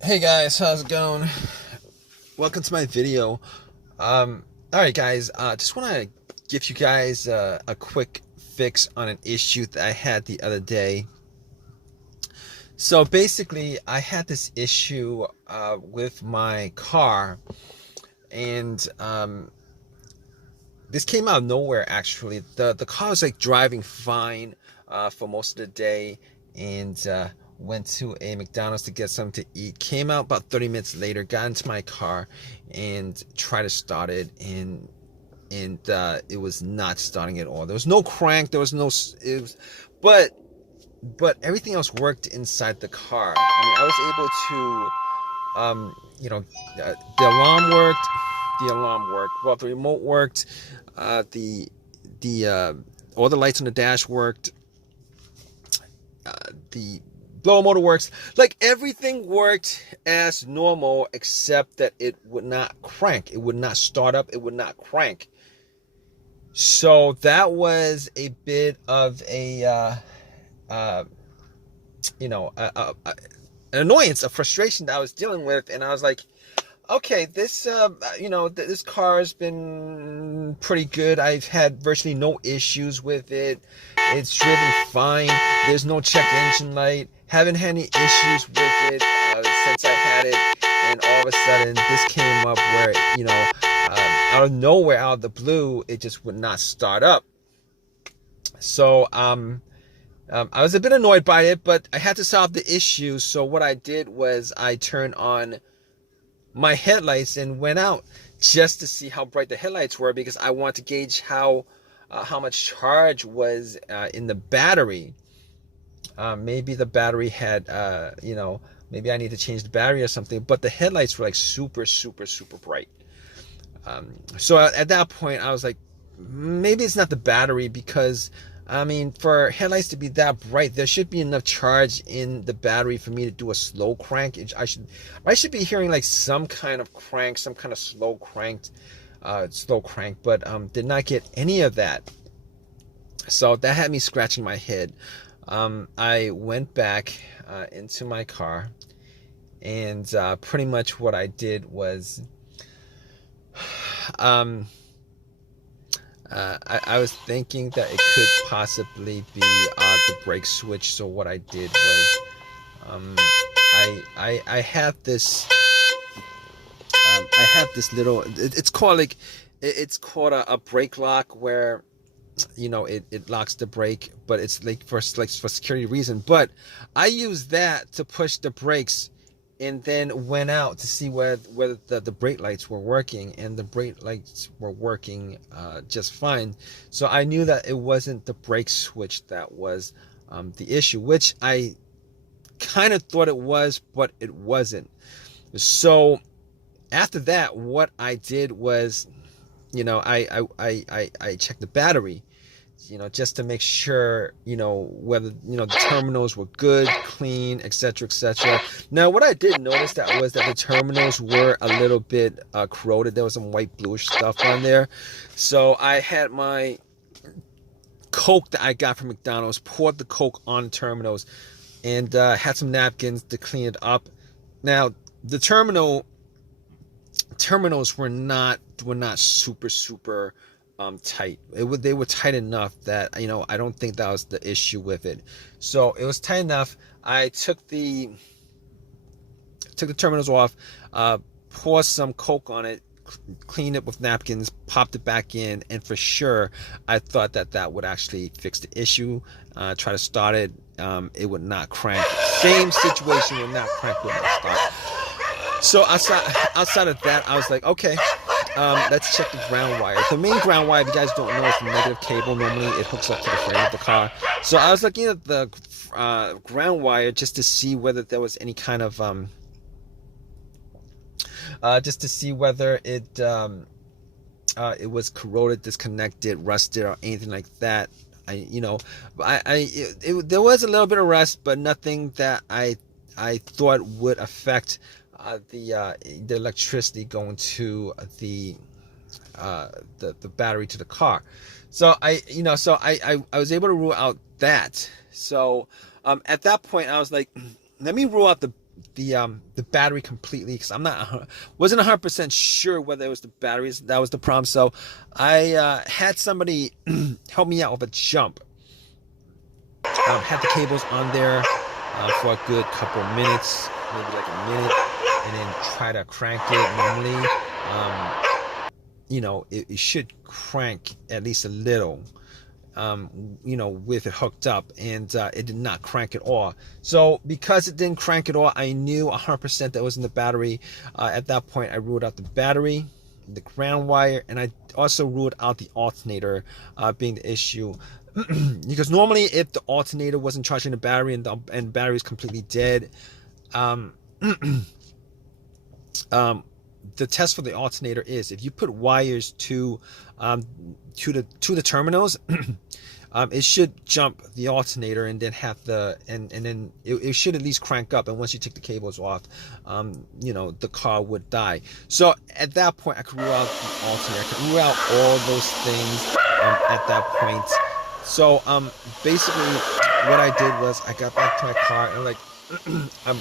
Hey guys, how's it going? Welcome to my video. All right, guys. Just want to give you guys a quick fix on an issue that I had the other day. So basically, I had this issue with my car, and this came out of nowhere. Actually, the car was like driving fine for most of the day, and went to a McDonald's to get something to eat. Came out about 30 minutes later, got into my car, and tried to start it, and it was not starting at all. There was no crank. There was no. It was, but everything else worked inside the car. I mean, I was able to, the alarm worked. The alarm worked. Well, the remote worked. The all the lights on the dash worked. The blower motor works. Like everything worked as normal, except that it would not crank. It would not start up. It would not crank. So that was a bit of a, uh, you know, an annoyance, a frustration that I was dealing with, and I was like, okay, this car has been pretty good. I've had virtually no issues with it. It's driven fine. There's no check engine light. Haven't had any issues with it since I had it. And all of a sudden, this came up where, out of nowhere, out of the blue, it just would not start up. So, I was a bit annoyed by it, but I had to solve the issue. So what I did was I turned on my headlights and went out just to see how bright the headlights were, because I wanted to gauge how much charge was in the battery. Maybe the battery had, maybe I need to change the battery or something. But the headlights were like super, super, super bright. So at that point, I was like, maybe it's not the battery, because I mean, for headlights to be that bright, there should be enough charge in the battery for me to do a slow crank. I should be hearing like some kind of crank, some kind of slow crank, but did not get any of that. So that had me scratching my head. I went back into my car, and pretty much what I did was, um, I was thinking that it could possibly be the brake switch. So what I did was, I have this little. It's called like a brake lock, where it locks the brake, but it's like for security reason. But I use that to push the brakes, and then went out to see whether the brake lights were working, and the brake lights were working just fine. So I knew that it wasn't the brake switch that was the issue, which I kind of thought it was, but it wasn't. So after that, what I did was, I checked the battery, just to make sure, whether, the terminals were good, clean, etc., etc. Now, what I did notice was that the terminals were a little bit corroded. There was some white bluish stuff on there. So I had my Coke that I got from McDonald's, poured the Coke on the terminals, and had some napkins to clean it up. Now, the terminals were not super super tight. They were tight enough that I don't think that was the issue with it. So it was tight enough. I took the terminals off, poured some Coke on it, cleaned it with napkins, popped it back in, and for sure I thought that would actually fix the issue. Try to start it, it would not crank. Same situation, would not crank, would not start. So outside of that, I was like, okay, let's check the ground wire. The main ground wire, if you guys don't know, is the negative cable. Normally, it hooks up to the frame of the car. So I was looking at the ground wire just to see whether there was any kind of just to see whether it was corroded, disconnected, rusted, or anything like that. There was a little bit of rust, but nothing that I thought would affect the electricity going to the battery to the car. So I was able to rule out that. So at that point I was like, let me rule out the battery completely, because wasn't 100% sure whether it was the batteries that was the problem. So I had somebody help me out with a jump. Had the cables on there for a good couple minutes, maybe like a minute, and then try to crank it. Normally, it should crank at least a little, with it hooked up, and it did not crank at all. So because it didn't crank at all, I knew 100% that was in the battery. At that point, I ruled out the battery, the ground wire, and I also ruled out the alternator being the issue. Because normally, if the alternator wasn't charging the battery and the battery is completely dead, the test for the alternator is if you put wires to the terminals, it should jump the alternator and then have and then it should at least crank up. And once you take the cables off, the car would die. So at that point, I could rule out the alternator. I could rule out all those things at that point. So basically, what I did was I got back to my car and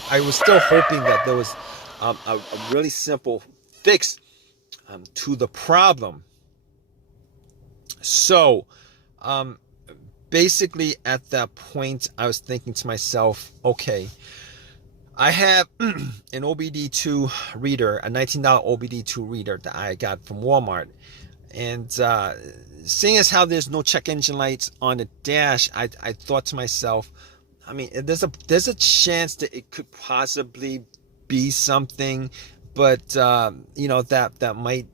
I was still hoping that there was a really simple fix to the problem. So basically at that point, I was thinking to myself, okay, I have an OBD2 reader, a $19 OBD2 reader that I got from Walmart. And seeing as how there's no check engine lights on the dash, I thought to myself, I mean, there's a chance that it could possibly be something, but that might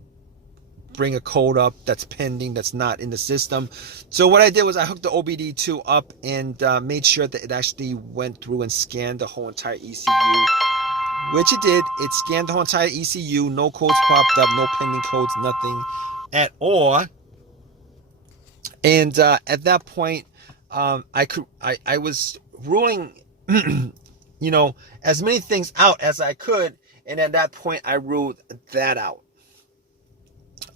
bring a code up that's pending, that's not in the system. So what I did was I hooked the OBD2 up and made sure that it actually went through and scanned the whole entire ECU, which it did. It scanned the whole entire ECU. No codes popped up, no pending codes, nothing at all. And at that point, I was ruling, as many things out as I could. And at that point, I ruled that out.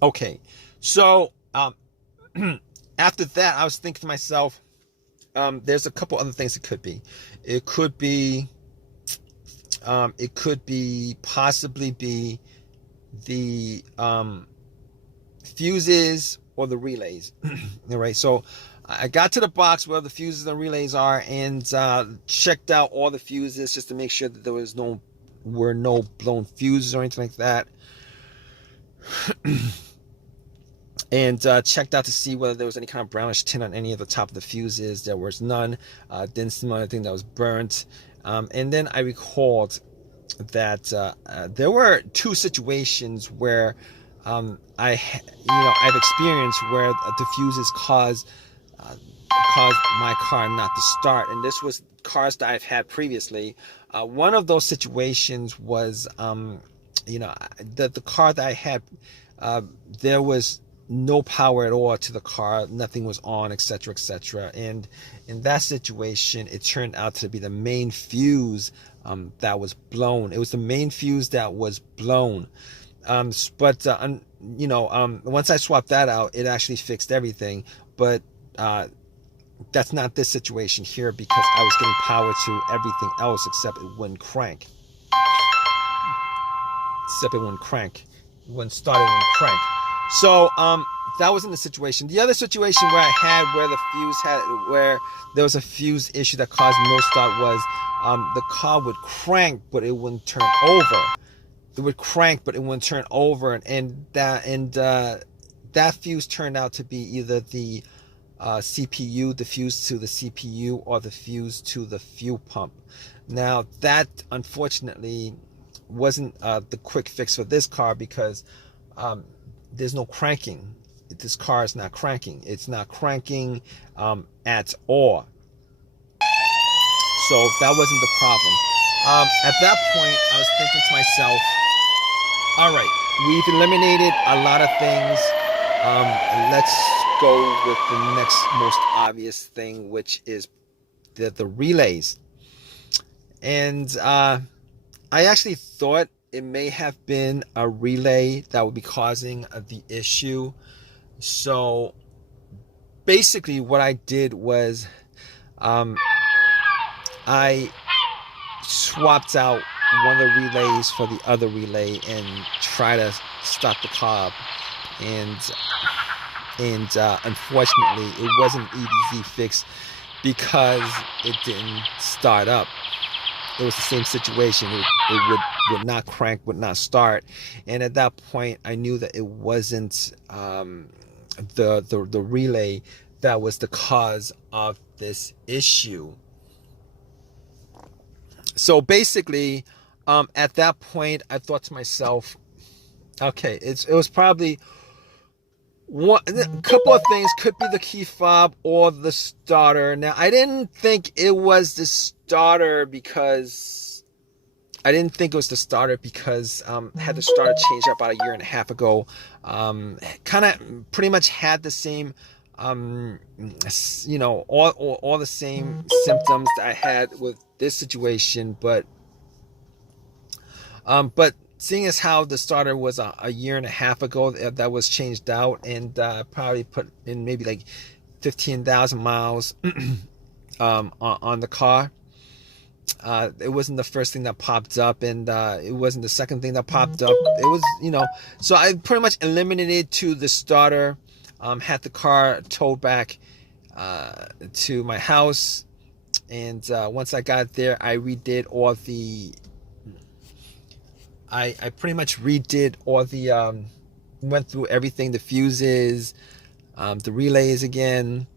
Okay, so after that, I was thinking to myself, there's a couple other things it could be. It could possibly be the fuses or the relays. All right, so I got to the box where the fuses and relays are and checked out all the fuses just to make sure that there were no blown fuses or anything like that. And checked out to see whether there was any kind of brownish tint on any of the top of the fuses. There was none. Didn't see anything that was burnt. And then I recalled that there were two situations where I've experienced where the fuses caused my car not to start, and this was cars that I've had previously. One of those situations was the car that I had, there was no power at all to the car, nothing was on, etc., etc. And in that situation, it turned out to be the main fuse that was blown. It was the main fuse that was blown. But once I swapped that out, it actually fixed everything. But that's not this situation here, because I was getting power to everything else except it wouldn't crank. It wouldn't start, it wouldn't crank. So that wasn't the situation. The other situation where I had where there was a fuse issue that caused no start was the car would crank but it wouldn't turn over. It would crank but it wouldn't turn over, and that fuse turned out to be either the CPU, the fuse to the CPU, or the fuse to the fuel pump. Now that unfortunately wasn't the quick fix for this car, because there's no cranking. This car is not cranking. It's not cranking at all. So that wasn't the problem. At that point, I was thinking to myself, all right, we've eliminated a lot of things. Let's go with the next most obvious thing, which is the relays. And I actually thought it may have been a relay that would be causing the issue. So basically what I did was I swapped out one of the relays for the other relay and try to start the car up. And unfortunately, it wasn't an easy fix because it didn't start up. It was the same situation. It would not crank, would not start. And at that point, I knew that it wasn't the relay that was the cause of this issue. So basically, at that point, I thought to myself, okay, it was probably a couple of things. Could be the key fob or the starter. Now, I didn't think it was the starter because I had the starter changed about a year and a half ago. Kind of pretty much had the same, all the same symptoms that I had with this situation, but seeing as how the starter was a year and a half ago that was changed out, and probably put in maybe like 15,000 miles on the car. It wasn't the first thing that popped up, and it wasn't the second thing that popped up. It was, so I pretty much eliminated to the starter, had the car towed back to my house, and once I got there, I redid all the I pretty much redid all the went through everything, the fuses, the relays again,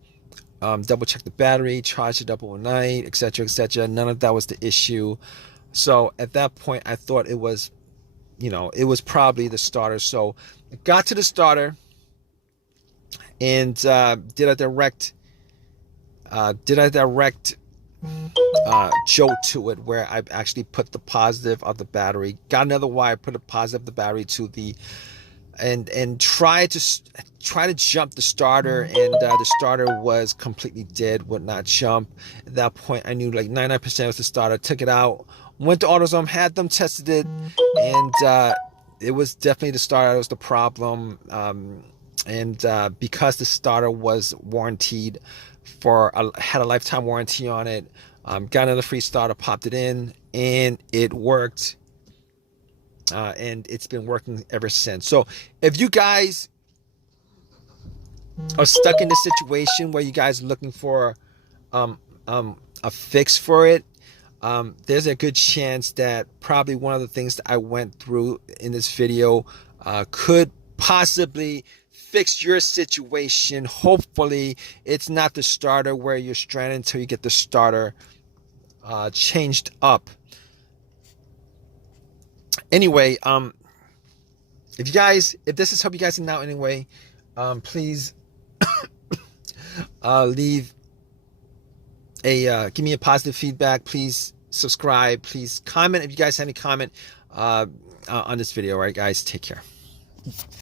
double checked the battery, charged it up overnight, etc., etc. None of that was the issue. So at that point, I thought it was, it was probably the starter. So I got to the starter and did a direct jolt to it, where I actually put the positive of the battery, got another wire, put a positive of the battery to the, and try to jump the starter, and the starter was completely dead, would not jump. At that point, I knew like 99% was the starter. Took it out, went to AutoZone, had them tested it, and it was definitely the starter that was the problem. And because the starter was warranted had a lifetime warranty on it, got another free starter, popped it in, and it worked. And it's been working ever since. So if you guys are stuck in this situation where you guys are looking for a fix for it, there's a good chance that probably one of the things that I went through in this video could possibly fix your situation. Hopefully it's not the starter where you're stranded until you get the starter changed up. Anyway, if this has helped you guys out anyway, please leave give me a positive feedback. Please subscribe. Please comment if you guys have any comment on this video. All right, guys, take care.